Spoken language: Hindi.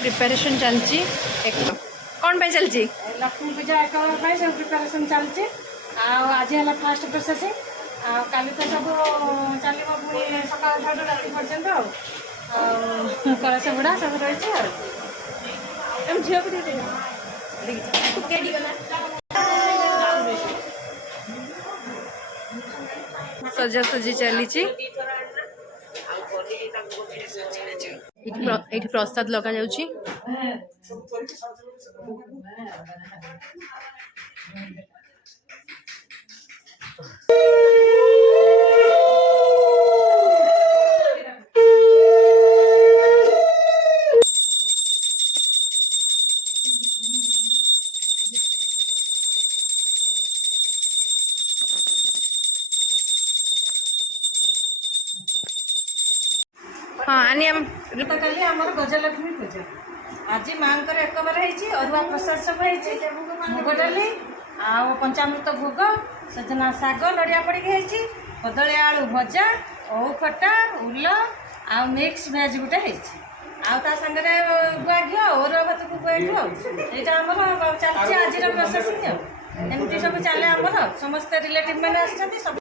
प्रिपरेशन चलती कौन पे चलती लक्ष्मी पूजा एक सब प्रिपरेशन चलती आज है फास्ट प्रोसेसिंग काली तो सब चलो पुणी सका राति पर्यटन कलश बुड़ा सब रही झील सजा सजी चली प्रसाद लगा जाउची हाँ आनी हम कल आम गजलक्ष्मी पूजा आज माँ एक बार अरुआ प्रसाद सब मुग डाली आ पंचामृत भोग सजना शाग नड़िया पड़ी कदली आलू भजा ओ खटा उल आ मिक्स भेज गोटे आउ सागर गुआ घी और भात को गुआ घी यहाँ चलती आज प्रोसेसिंग एमती सब चले आमर समस्त रिलेटिव मैंने सब